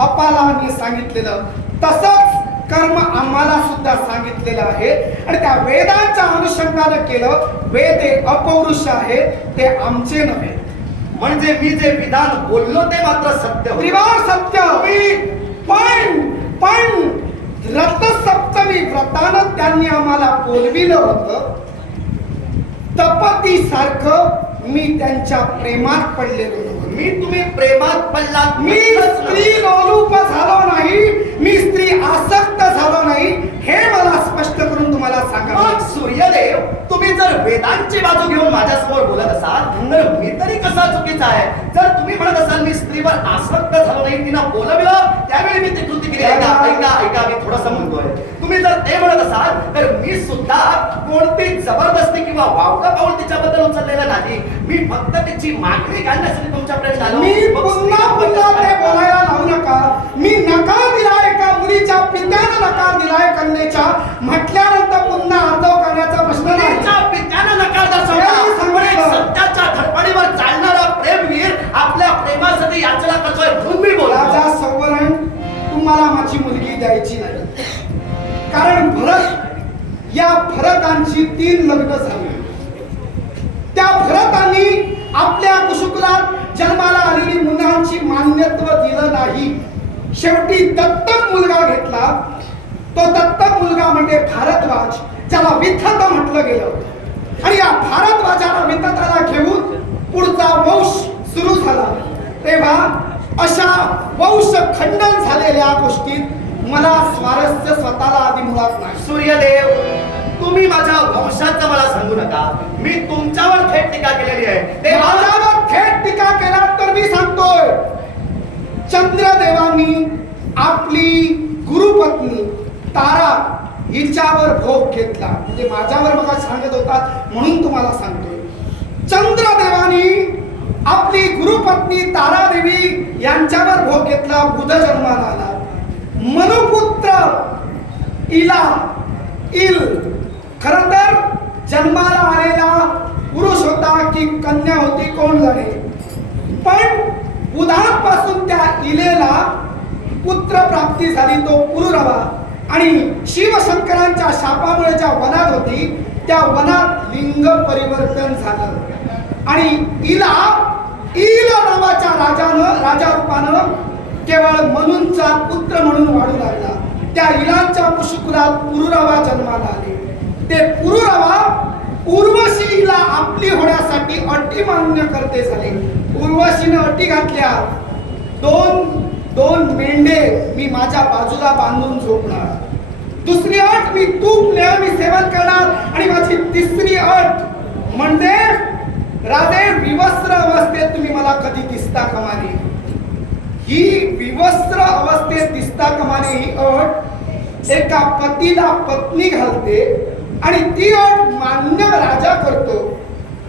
अपालांनी सांगितलेलं तसंच कर्म आम्हाला सुद्धा सांगितलेलं आहे. आणि त्या वेदांच्या अनुषंगाने केलं. वेद हे अपौरुष आहे, ते आमचे नव्हे. म्हणजे मी जे विधान बोललो ते मात्र सत्य होतं. त्रिवार सत्य. पण रथसप्तमी व्रतानं त्यांनी आम्हाला बोलविलं होतं. तपती सारखं मी त्यांच्या प्रेमात पडलेलो नव्हतो. तुम्ही प्रेमात पडलात. मी स्त्री लोलूप झालो नाही, मी स्त्री आसक्त झालो नाही, हे मला स्पष्ट करून तुम्हाला सांगा. मग सूर्यदेव त्यावेळी मी ती कृती केली. ऐका मी थोडंसं म्हणतोय. तुम्ही जर ते म्हणत असाल तर मी सुद्धा कोणती जबरदस्ती किंवा वावगा पाऊल तिच्याबद्दल उचललेलं नाही. मी फक्त तिची मागणी घालण्यासाठी तुमच्यापर्यंत आलो. मी पुन्हा पुन्हा ते बोलायला लावू नका. मी नकार दिलाय एका मुलीच्या पित्यानं नकार दिलाय कन्येच्या म्हटल्यानंतर पुन्हा अर्ज करण्याचा प्रश्न नाही. मुलीच्या पित्यानं नकार दर्शवला. सत्याच्या धडपडीवर चालणारा प्रेमवीर आपल्या प्रेमासाठी याचना करतोय म्हणून मी बोलतो. राजा सौवरण, तुम्हाला माझी मुलगी द्यायची नाही. कारण या भरतांची 3 लग्न झाली. त्या भरतांनी आपल्या कुशुकुलात जन्माला आलेली मुलांची मान्यत्व दिलं नाही. शेवटी दत्तक मुलगा घेतला. तो दत्तक मुलगा म्हणजे भारद्वाज, ज्याला विथत म्हटलं गेलं. आणि या भारद्वाजाला विथताला घेऊन पुढचा वंश सुरू झाला. तेव्हा अशा वंश खंडन झालेल्या गोष्टीत मला स्वारस्य स्वतःला आधी मुळात नाही. सूर्यदेव, तुम्ही माझ्या वंशाचं मला सांगू नका. मी तुमच्यावर थेट टीका केलेली आहे. ते माझ्यावर थेट टीका केला तर मी सांगतोय, चंद्रदेवांनी आपली गुरुपत्नी तारा हिच्यावर भोग घेतला. म्हणजे माझ्यावर बघा सांगत होतात म्हणून तुम्हाला सांगतोय. चंद्रदेवानी आपली गुरुपत्नी तारादेवी यांच्यावर भोग घेतला. बुध जन्माला आला. मनुपुत्र इल खरं तर जन्माला आलेला पुरुष होता की कन्या होती कोण जाणे. पण बुधापासून त्या इलेला पुत्र प्राप्ती झाली, तो पुरुरवा. आणि शिवशंकरांच्या शापामुळे ज्या वनात होती त्या वनात लिंग परिवर्तन झालं. आणि इल नावाच्या राजा रूपानं केवळ मनूंचा पुत्र म्हणून वाढू लागला. त्या इलांच्या कुशकुलात पुरुरवा जन्माला आले. ते पुरुरवा उर्वशीला आपली होण्यासाठी अटी मान्य करते झाले. उर्वशीनं अटी घातल्या, दोन मेंढे मी माझ्या बाजूला बांधून झोपणार. दुसरी अट, मी तूप नेहमी सेवन करणार. आणि माझी तिसरी अट म्हणजे राजे विवस्त्र अवस्थेत तुम्ही मला कधी दिसता कामा नये. ही विवस्त्र अवस्थेत दिसता कामा नये ही अट एका पतीला पत्नी घालते आणि ती अट मान्य राजा करतो.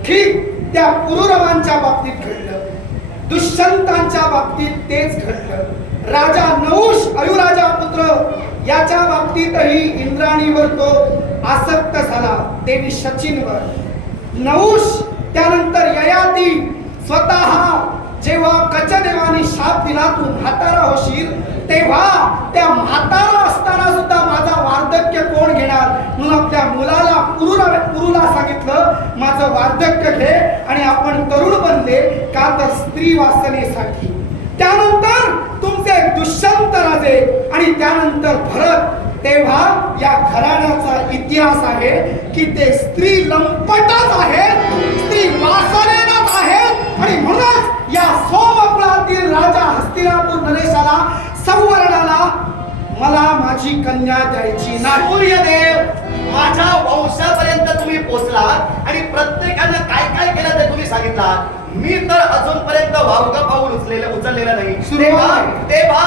ठीक त्या पुरुरवांच्या बाबतीत घडलं, दुष्यंतांच्या बाबतीत तेच घडलं. राजा नहुष अयुराजा पुत्र याच्या बाबतीतही इंद्राणीवर तो आसक्त झाला, देवी शचींवर. नहुष त्यानंतर ययाती स्वतः जेव्हा कचदेवानी शाप दिला तू म्हातारा होशील, तेव्हा त्या म्हातारा असताना सुद्धा माझा वार्धक्य कोण घेणार म्हणून आपल्या मुलाला पुरुला सांगितलं माझं वार्धक्य घे. आणि आपण तरुण बनले का तर स्त्री वासनेसाठी. त्यानंतर तुमचे दुष्यंत राजे आणि त्यानंतर भरत. तेव्हा या घराण्याचा इतिहास आहे की ते स्त्री लंपटच आहेत, स्त्री वासनेनच आहेत. आणि म्हणूनच या सोमकुळातील राजा हस्तिनापूर नरेशाला सौवर्णाला मला माझी कन्या द्यायची नाही. सूर्यदेव, माझ्या वंशापर्यंत तुम्ही पोहोचलात आणि प्रत्येकानं काय काय केलं ते तुम्ही सांगितलात. मी तर अजूनपर्यंत वावगं पाऊल उचललेलं नाही. तेव्हा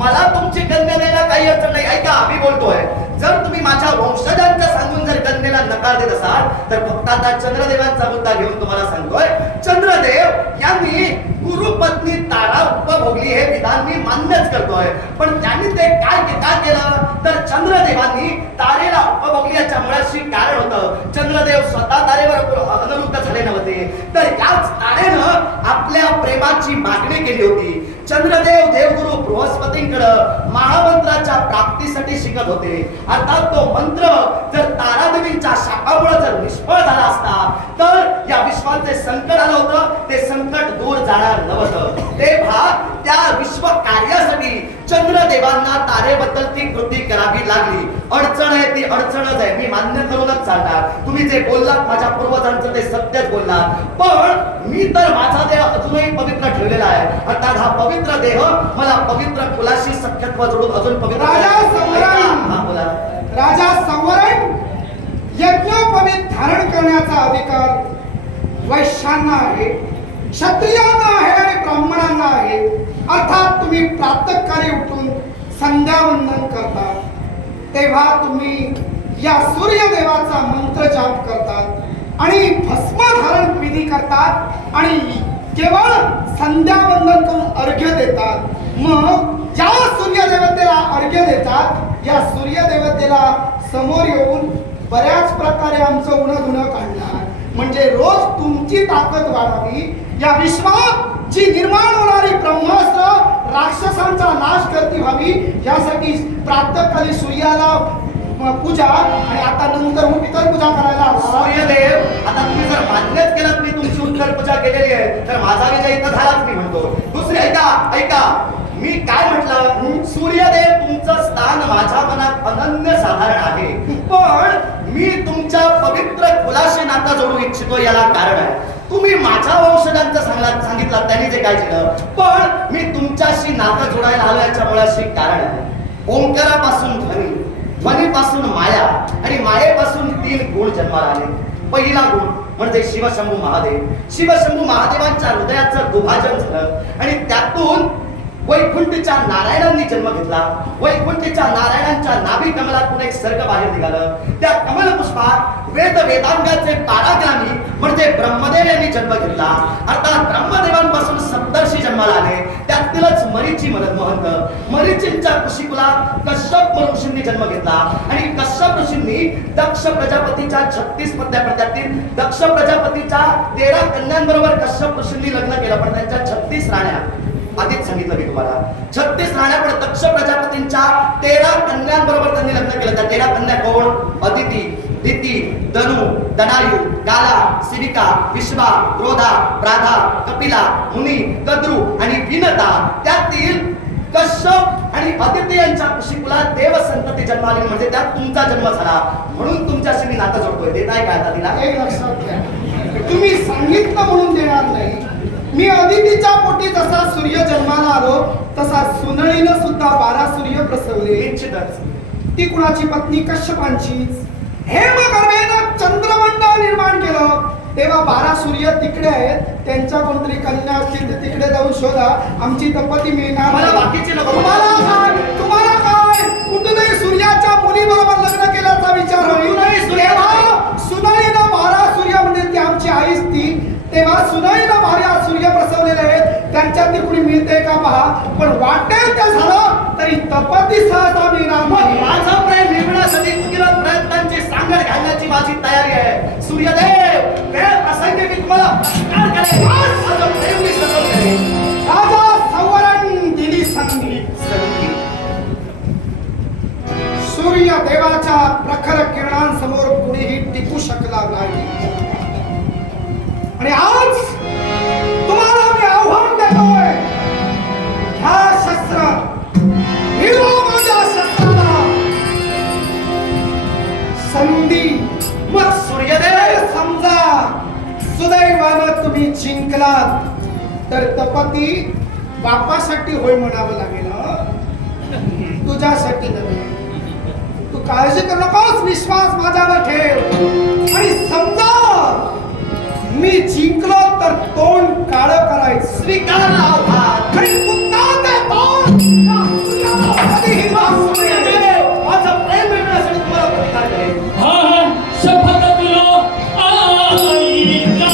मला तुमची कन्या द्यायला काही अडचण नाही. ऐका, मी बोलतोय, जर तुम्ही माझ्या वंशजांचं सांगून जर कन्येला नकार देत असाल तर फक्त आता चंद्रदेवांचा मुद्दा घेऊन तुम्हाला सांगतोय. चंद्रदेव यांनी गुरुपत्नी तारा उपभोगली हे विधान मी मान्यच करतोय. पण त्यांनी ते काय केलं तर चंद्रदेवांनी तारेला उपभोगली याच्या मुळाशी कारण होतं. चंद्रदेव स्वतः तारेवर अनुरुद्ध झाले नव्हते, तर याच तारेनं आपल्या प्रेमाची मागणी केली होती. चंद्रदेव देवगुरु बृहस्पतींकडे महामंत्राच्या प्राप्तीसाठी शिकत होते. अर्थात तो मंत्र जर तारादेवींच्या शापामुळे जर निष्फळ झाला असता तर या विश्वाचे संकट आलं होतं, ते संकट दूर जाणार नव्हतं. तेव्हा त्या विश्व कार्यासाठी चंद्रदेवांना तारेबद्दल ती कृती करावी लागली. अडचण आहे ती अडचणच आहे, मी मान्य करूनच चालणार. तुम्ही जे बोललात माझ्या पूर्वजांचं ते सत्यच बोललात. पण मी तर माझा देह अजूनही पवित्र ठेवलेला आहे. अर्थात हा पवित्र देह मला पवित्र कुलाशी सख्यत्व जोडून अजून पवित्र. राजा संवरण यज्ञोपवीत धारण करण्याचा अधिकार वैश्यांना आहे, क्षत्रियांना आहे आणि ब्राह्मणांना आहे. अर्थात तुम्ही प्रातःकाळी उठून संध्यावंदन करतात तेव्हा तुम्ही या सूर्यदेवाचा मंत्र जाप करतात आणि भस्मधारण विधी करतात आणि केवळ संध्यावंदन करून अर्घ्य देतात. मग ज्या सूर्यदेवतेला अर्घ्य देतात या सूर्यदेवतेला समोर येऊन बऱ्याच प्रकारे आमचं उणं काढणार, म्हणजे रोज तुमची ताकद वाढावी, या विश्वात जी निर्माण होणारी ब्रह्मास्त्र राक्षसांचा नाश करती व्हावी यासाठी प्रातःकाली सूर्याला पूजा आणि आता नंतर उत्तर पूजा करायला हवा. सूर्यदेव, आता तुम्ही जर मान्यच केलं मी तुमची उत्तर पूजा केलेली आहे तर माझा विजय इथं झालाच मी म्हणतो. दुसरे ऐका, मी काय म्हटलं, सूर्यदेव तुमचं स्थान माझ्या मनात अनन्य साधारण आहे, पण मी तुमच्या पवित्र कुलाशी नाता जोडू इच्छितो. याला कारण आहे, तुम्ही माझ्या वंशजांचं सांगितलं त्यांनी जे काय केलं, पण मी तुमच्याशी नातं जोडायला आलो याच्या मुळाशी कारण आहे. ओंकारापासून ध्वनी, ध्वनीपासून माया आणि मायेपासून 3 गुण जन्माला आले. पहिला गुण म्हणजे शिवशंभू महादेव. शिवशंभू महादेवांच्या हृदयाचं दुभाजन झालं आणि त्यातून वैकुंठीच्या नारायणांनी जन्म घेतला. वैकुंठीच्या नारायणांच्या नाभी कमलातून एक सर्ग बाहेर निघालं. त्या कमलपुष्पात वेदांगाचे पाराग्रामी म्हणजे ब्रह्मदेव यांनी जन्म घेतला. अर्थात ब्रह्मदेवांपासून सप्तर्षी जन्माला आले. त्यातीलच मरीची महंत, मरीचींच्या कुशीकुलात कश्यप ऋषींनी जन्म घेतला आणि कश्यप ऋषींनी दक्ष प्रजापतीच्या 36 पत्यातील दक्ष प्रजापतीच्या 13 कन्यांबरोबर कश्यप ऋषींनी लग्न केलं, पण त्यांच्या 36 राण्या आधीच सांगितलं मी तुम्हाला. 36 राण्यापुढे दक्ष प्रजापतींच्या 13 कन्यांबरोबर त्यांनी लग्न केलं. त्या 13 कन्या कोण? अदिती, दिती, दनु, दनायु, गाला, सिविका, विश्वा, क्रोधा, राधा, कपिला, मुनी, कद्रू आणि विनता. त्यातील कश्यप आणि अदिती यांच्या कुशीकुलात देव संतती जन्माली, म्हणजे त्यात तुमचा जन्म झाला, म्हणून तुमच्याशी मी नातं जोडतोय. ते नाही काय तिला एक लक्षात घ्या, तुम्ही सांगितलं म्हणून देणार नाही. मी अदितीच्या पोटी जसा सूर्य जन्माला आलो तसा सुनळीनं सुद्धा 12 सूर्य प्रसवले. निश्चितच ती कुणाची पत्नी? कश्यपांचीच. हेमगर्भेनं चंद्रमंडळ निर्माण केलं तेव्हा 12 सूर्य तिकडे आहेत, त्यांच्या कोणतरी कन्या असतील तर तिकडे जाऊन शोधा, आमची तपती मिळणार मला नाही. बाकीचे नको. तुम्हाला काय कुठूनही सूर्याच्या मुलीबरोबर लग्न केल्याचा विचार होईल. तेव्हा सुनळीनं 12 सूर्य म्हणजे ती आमची आईच ती, तेव्हा सुनळीनं 12 सूर्य प्रसवलेले आहेत, त्यांच्यात कुणी मिळते का पहा. पण वाटेल ते झालं तरी तपती सहसा मिळणार नाही. माझा प्रेम मिळवण्यासाठी तुझ्या प्रयत्नांची सांगड घालण्याची माझी तयारी आहे. सूर्यदेव, वेळ प्रसंगी मी तुम्हाला प्रश्न करेन. माझं प्रेम मी सफल करेन. राजा सवरण दिली संधी. सूर्य देवाच्या प्रखर किरणांसमोर कुणीही टिकू शकला नाही. आणि आज तुम्हाला मी आव्हान देतोय, ह्या शस्त्र माझ्या शस्त्राला संधी. मग सूर्यदेव समजा सुदैवानं तुम्ही जिंकलात तर तपती बापासाठी होय म्हणावं लागेल, तुझ्यासाठी नव्हे. तू काळजी करू नकोस, विश्वास माझ्यावर ठेव. आणि समजा मी जिंकलो तर तोंड काळं करायचं. स्वीकार आव्हान. आणि पुन्हा ते तोंड कधीही वाचू नये. माझं प्रेम मिळवण्यासाठी तुम्हाला प्रतिकार करेन. शपथ तुला आईला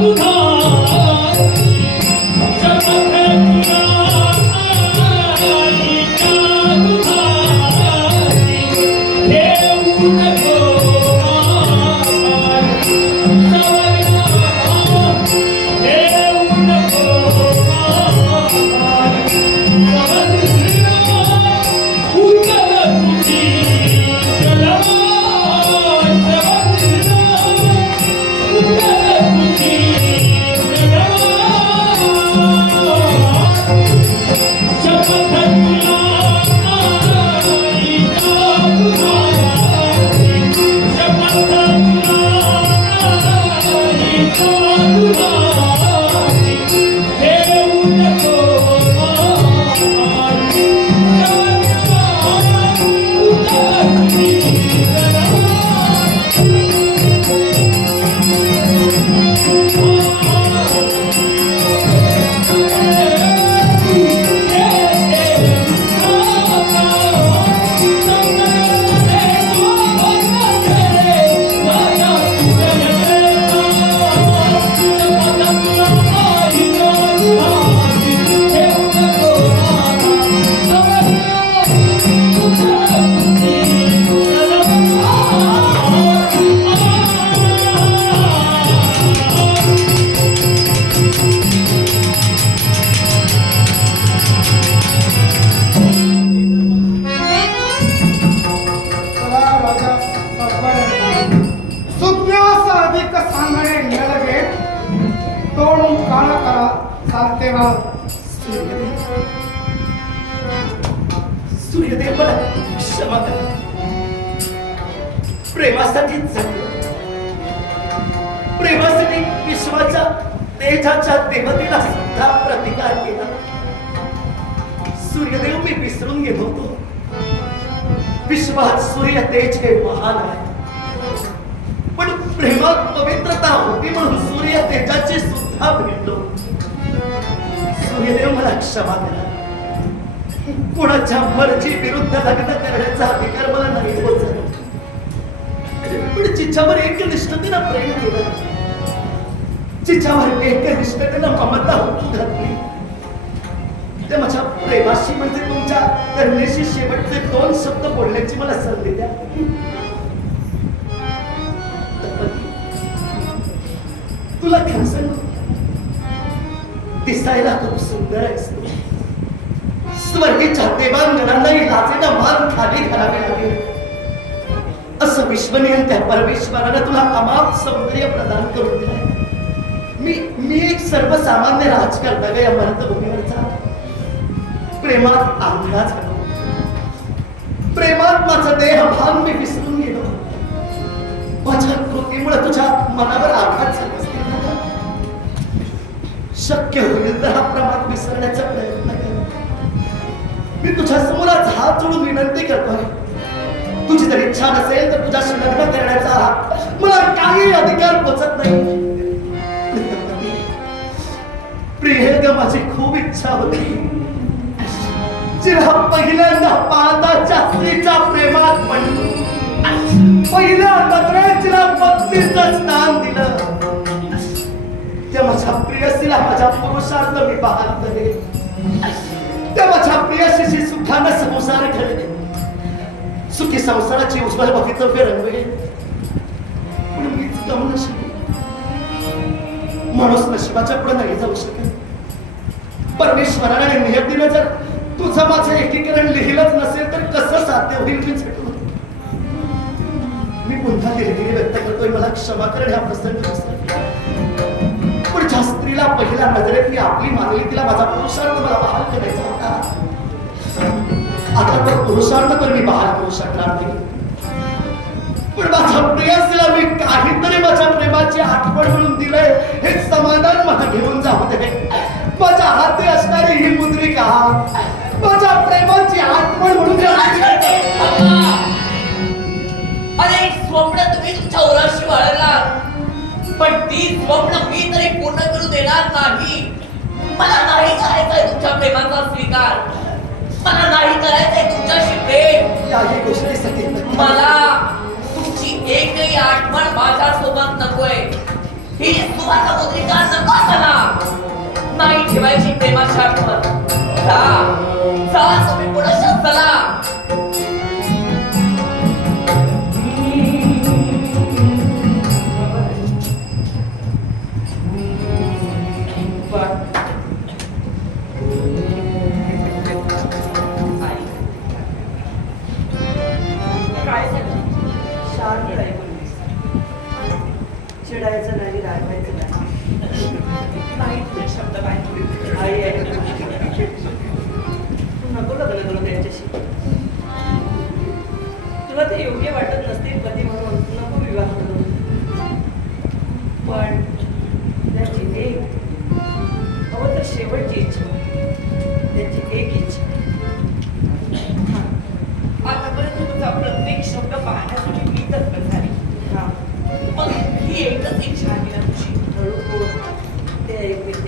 दुधारी, शपथ तुला आईला दुधारी, देऊ नको सवर्ण, देऊ नको चालते मग. सूर्यदेव मला क्षमा करा. प्रेमासाठी जगलो, प्रेमासाठी विश्वाच्या तेजाच्या देवतेला सुद्धा प्रतिकार केला. सूर्यदेव मी विसरून गेलो होतो. विश्वात सूर्य तेज हे महान आहे, पण प्रेमात पवित्रता होती म्हणून सूर्य तेजाची सुद्धा भेटलो. सूर्यदेव मला क्षमा करा. कोणाच्या मर्जी विरुद्ध लग्न करण्याचा अधिकार मला नाही पोचला, पण जिच्यावर एकनिष्ठतेनं प्रेम केलं, जिच्यावर एकनिष्ठतेनं ममता होऊ घातली, त्या माझ्या प्रेमाशी म्हणजे तुमच्या कन्येशी शेवटचे 2 शब्द बोलण्याची मला संधी द्या. तुला खरं सांगू, दिसायला खूप सुंदर आहेस तू. स्वर्गीच्या देवांगणांनाही लाजेनं मान खाली घालावे लागेल असं विश्वनियंत्या त्या परमेश्वरानं तुला अमाप सौंदर्य प्रदान करून दिलंय. मी एक सर्वसामान्य राजकारणागा या भरतभूमीवरचा प्रेमात आंधळा झालो. प्रेमात माझा देहभान मी विसरून गेलो. माझ्या कृतीमुळे तुझ्या मनावर आघात झाला असतील ना. शक्य होईल तर हा प्रमाद विसरण्याचा प्रयत्न कर. मी तुझ्या समोर आज हात जोडून विनंती करतोय. तुझी जर इच्छा नसेल तर तुझ्याशी लग्न करण्याचा मला काही अधिकार पोचत नाही. प्रिय ग, माझी खूप इच्छा होती. जिला पहिल्यांदा पाहताच्या स्त्रीच्या प्रेमात पडलो, पहिल्या नजरेत जिला पत्नीचं स्थान दिलं, त्या माझ्या प्रियसीला माझ्या पुरुषार्थ मी बहाल करेन. त्या माझ्या प्रियसीशी सुखानं संसार करेन. सुखी संसाराची उज्ज्वल भवितव्य रंगवेल. पण मीच जाऊ न शकले. माणूस नशिबाच्या पुढे नाही जाऊ शकत. परमेश्वराने नियतीनं जर तुझं माझं एकीकरण लिहिलंच नसेल तर कसं साध्य होईल मी झटलो. मी पुन्हा दिलगिरी व्यक्त करतोय. मला क्षमा करण हा प्रसंग विसरला. पण ज्या स्त्रीला पहिल्या नजरेत मी आपली मानली तिला माझा पुरुषार्थ मला बहाल करायचा होता. आता तो पुरुषार्थ तर मी बहाल करू शकणार नाही. पण माझ्या प्रियसीला मी काहीतरी माझ्या प्रेमाची आठवण म्हणून दिलंय हे समाधान मला घेऊन जाऊ दे. माझ्या हाती असणारी ही मुद्रिका माझ्या प्रेमाची आठवण म्हणून अरे स्वप्न तुम्ही तुमच्या उराशी वाढला, पण ती स्वप्न मी तरी पूर्ण करू देणार नाही. मला नाही करायचंय तुमच्या प्रेमाचा स्वीकार. मला नाही करायचंय तुमच्याशी प्रेम. याही गोष्टीसाठी मला तुमची एकही आठवण माझ्या सोबत नकोय. ही सुवर्ण मुद्रिका नको मला. नाही ठेवायची प्रेमाची आठवण. जा तुम्ही पुढे चला. काय झालं? शांत राही बोललीस. चिडायचं नाही, रागवायचं नाही तुझे शब्द काय नाही. आई आहे तू नको लग्न करू त्यांच्याशी. तुला ते योग्य वाटत नसतील पती म्हणून नको विवाह करू. पण त्याची एक हवं तर शेवटची इच्छा, त्याची एक इच्छा. आतापर्यंत तुझा प्रत्येक शब्द पाहण्यासाठी मी तत्पर झाली. हा मग ही एकच इच्छा आहे ना तुझी? हळू ते ऐकू.